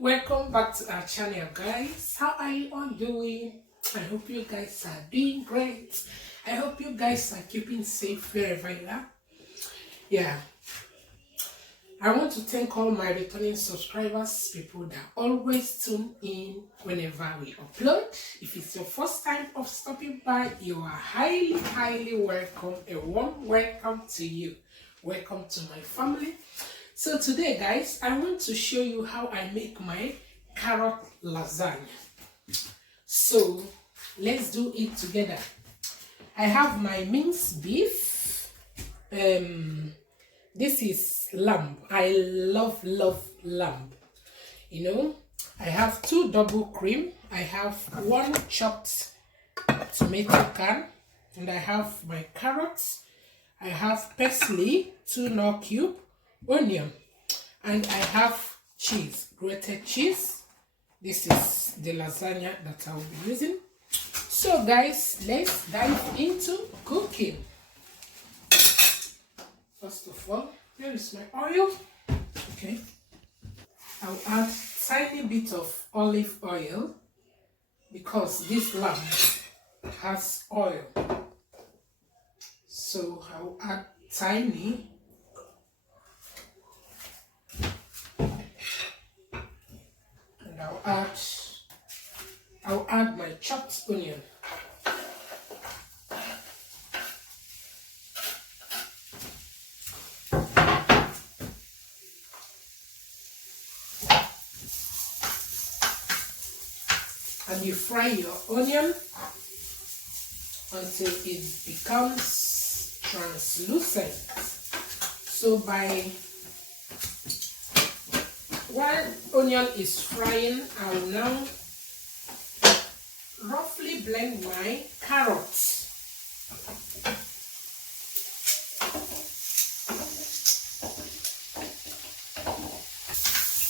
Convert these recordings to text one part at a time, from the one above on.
Welcome back to our channel, guys. How are you all doing? I hope you guys are doing great. I hope you guys are keeping safe wherever you are. Yeah, I want to thank all my returning subscribers, people that always tune in whenever we upload. If it's your first time of stopping by, you are highly welcome. A warm welcome to you. Welcome to my family. So today, guys, I want to show you how I make my carrot lasagna. So let's do it together. I have my minced beef. This is lamb. I love lamb. I have 2 double cream. I have 1 chopped tomato can, and I have my carrots. I have parsley, 2 nut cube, onion, and I have cheese, grated cheese. This is the lasagna that I will be using. So guys, let's dive into cooking. First of all, here is my oil. Okay, I'll add tiny bit of olive oil because this lamb has oil. So I'll add tiny. And I'll add my chopped onion. And you fry your onion until it becomes translucent. So while onion is frying, I will now roughly blend my carrots.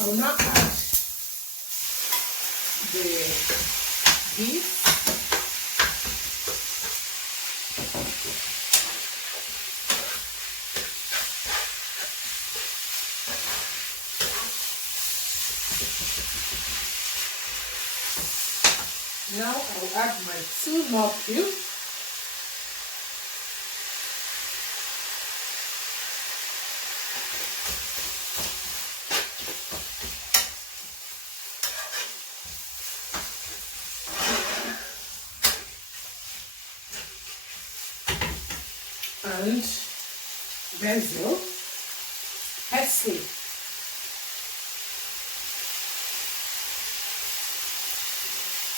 I will now add the beef. Now I'll add my 2 nut cubes. And basil, parsley.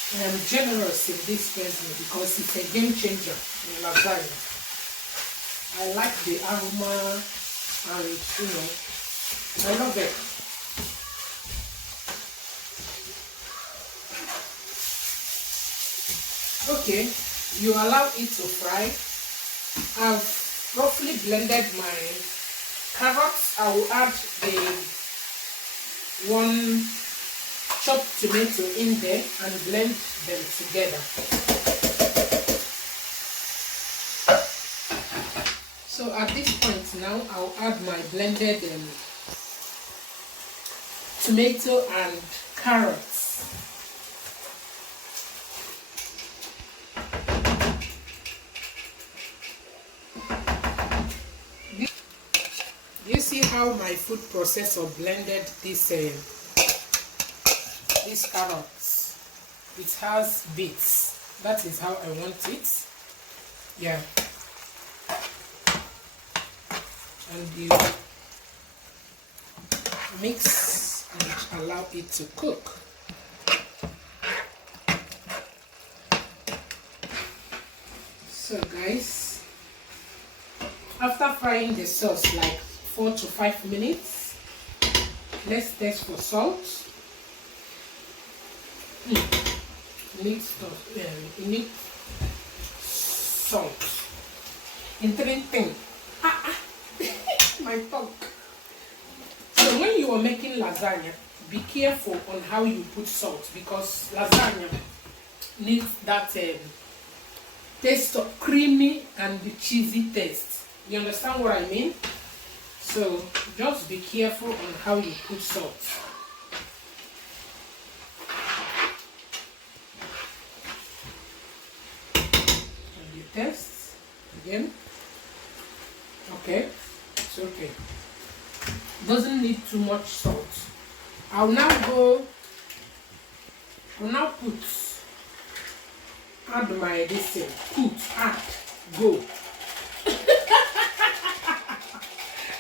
I am generous in this basil because it's a game changer in lasagna. I like the aroma and I love it. Okay, you allow it to fry. I've roughly blended my carrots. I will add the 1 chopped tomato in there and blend them together. So at this point now, I'll add my blended tomato and carrots. You see how my food processor blended these carrots? It has bits. That is how I want it. Yeah. And you mix and allow it to cook. So guys, after frying the sauce like 4 to 5 minutes, let's test for salt. You need salt. Interesting. My tongue. So when you are making lasagna, be careful on how you put salt because lasagna needs that taste of creamy and cheesy taste. You understand what I mean? So just be careful on how you put salt. test again. Okay, it's okay. Doesn't need too much salt. I'll now add my this thing. Go.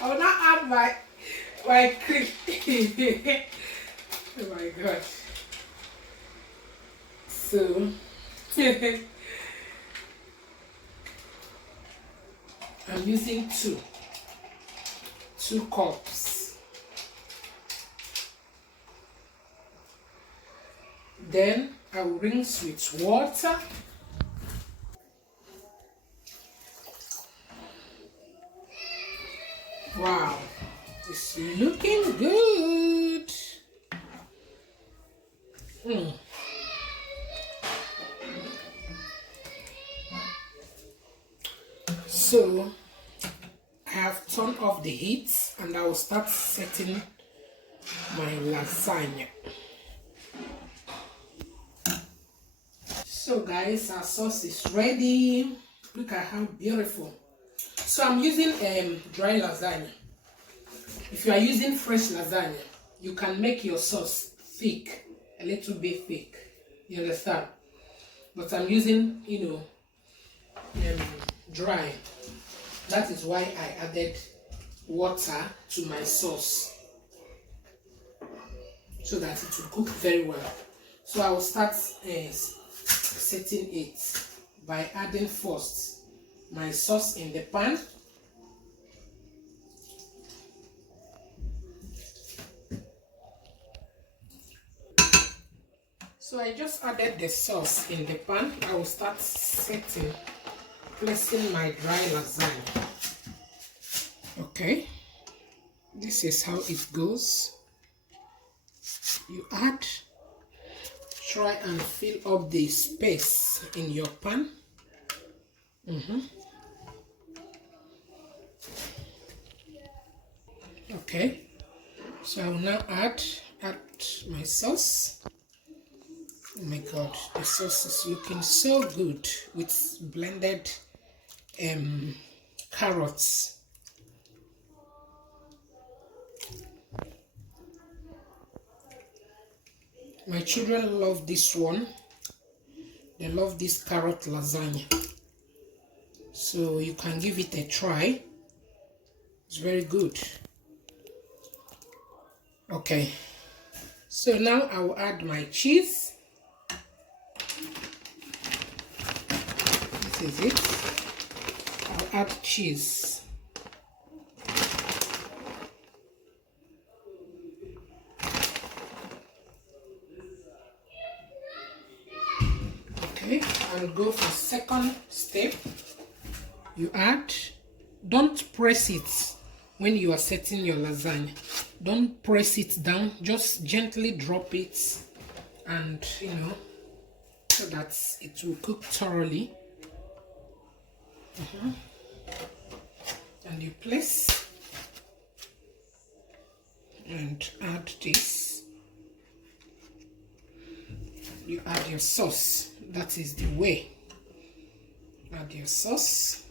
I will now add my cream. Oh my god. So I'm using two cups. Then I will rinse with water. Wow, it's looking good. So I have turned off the heat and I will start setting my lasagna. So guys, our sauce is ready. Look at how beautiful. So I'm using dry lasagna. If you are using fresh lasagna, you can make your sauce thick, a little bit thick. You understand? But I'm using, dry. That is why I added water to my sauce, so that it will cook very well. So I will start setting it by adding first my sauce in the pan. So I just added the sauce in the pan. I will start placing my dry lasagna. Okay, this is how it goes. You try and fill up the space in your pan. Okay, so I will now add my sauce. Oh my god, the sauce is looking so good with blended carrots. My children love this one. They love this carrot lasagna. So you can give it a try. It's very good. Okay. So now I will add my cheese. This is it. I'll add cheese. Okay, I'll go for second step. You add, don't press it when you are setting your lasagna. Don't press it down, just gently drop it, and so that it will cook thoroughly. And you place and add this. You add your sauce. That is the way. Add your sauce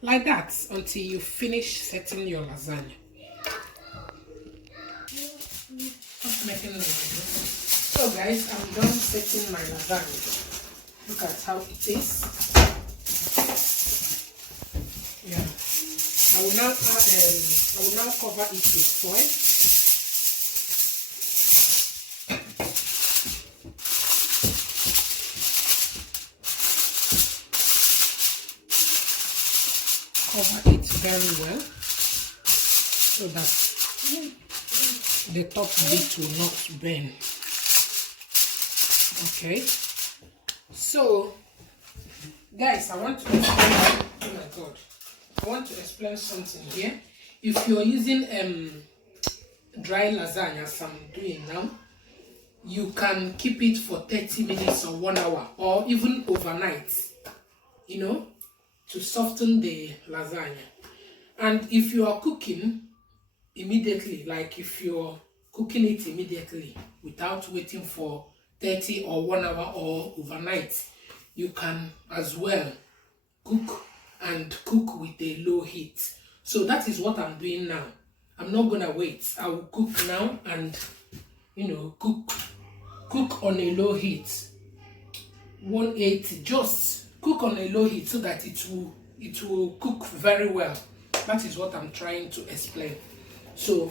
like that until you finish setting your lasagna. So guys, I'm done setting my lasagna. Look at how it is. Yeah. I will now cover it with foil. Cover it very well so that the top bit will not burn. Okay, so guys, I want to explain. Oh my god, I want to explain something here. If you're using dry lasagna as I'm doing now, you can keep it for 30 minutes or 1 hour or even overnight, to soften the lasagna. And if you are cooking immediately, like if you're cooking it immediately without waiting for 30 or 1 hour or overnight, you can as well cook and cook with a low heat. So that is what I'm doing now. I'm not gonna wait. I will cook now and cook on a low heat. 180, just cook on a low heat so that it will cook very well. That is what I'm trying to explain. So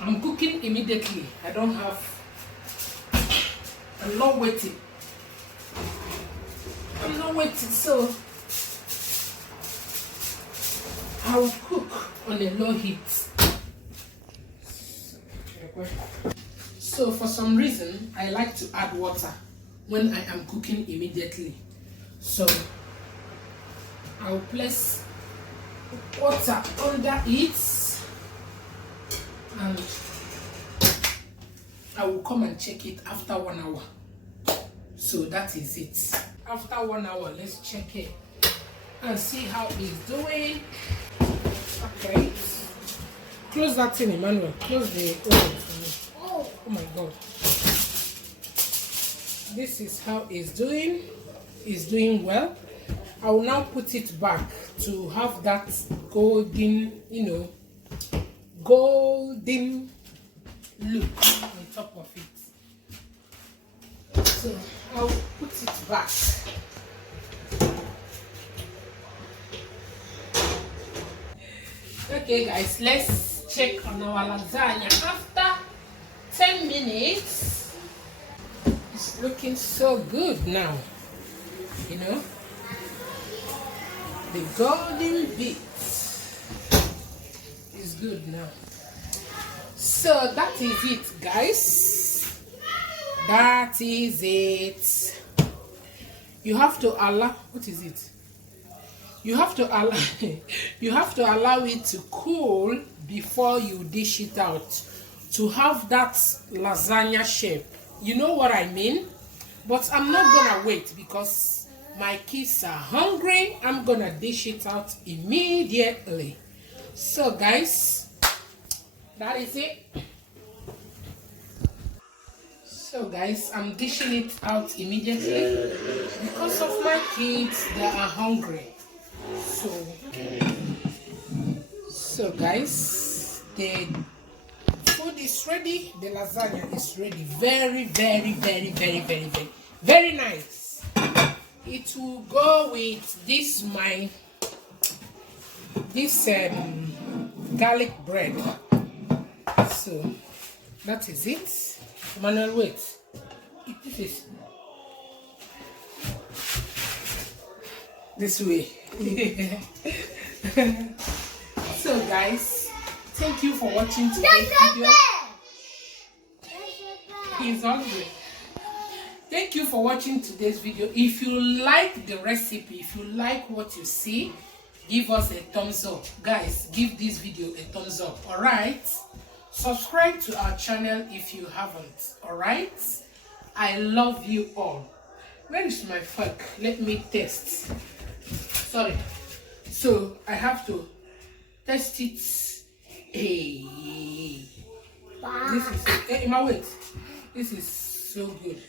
I'm cooking immediately. I'm not waiting. So I will cook on a low heat. So for some reason, I like to add water when I am cooking immediately. So I will place water under it and I will come and check it after 1 hour. So that is it. After 1 hour, let's check it and see how it's doing. Okay. Close that thing, Emmanuel. Close the oven for me. Oh my God. This is how it's doing. It's doing well. I will now put it back to have that golden, golden look on top of it. So I'll put it back. Okay guys, let's check on our lasagna. After 10 minutes, it's looking so good now. The golden bit is good now. So that is it, guys. That is it. You have to allow, what is it? You have to allow it to cool before you dish it out to have that lasagna shape. You know what I mean? But I'm not gonna wait because my kids are hungry. I'm gonna dish it out immediately. So guys, that is it. So guys, I'm dishing it out immediately because of my kids. They are hungry. So guys, the food is ready. The lasagna is ready. Very, very, very, very, very, very, very nice. It will go with this garlic bread. So that is it. Manuel, wait. This is this way. So guys, thank you for watching today's video. He's hungry. Thank you for watching today's video. If you like the recipe, if you like what you see, give us a thumbs up. Guys, give this video a thumbs up. All right, subscribe to our channel if you haven't. All right, I love you all. Where is my fork? Let me test. Sorry. So I have to test it. Hey, this is hey, Emma, wait. This is so good.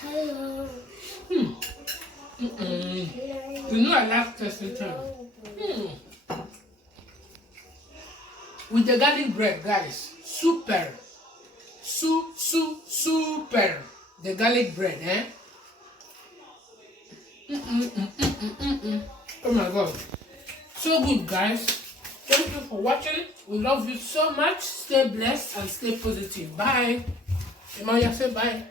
Hello. You know I like tasting too. With the garlic bread, guys. Super. Super. The garlic bread, eh? Oh my God. So good, guys. Thank you for watching. We love you so much. Stay blessed and stay positive. Bye. Emma, say bye.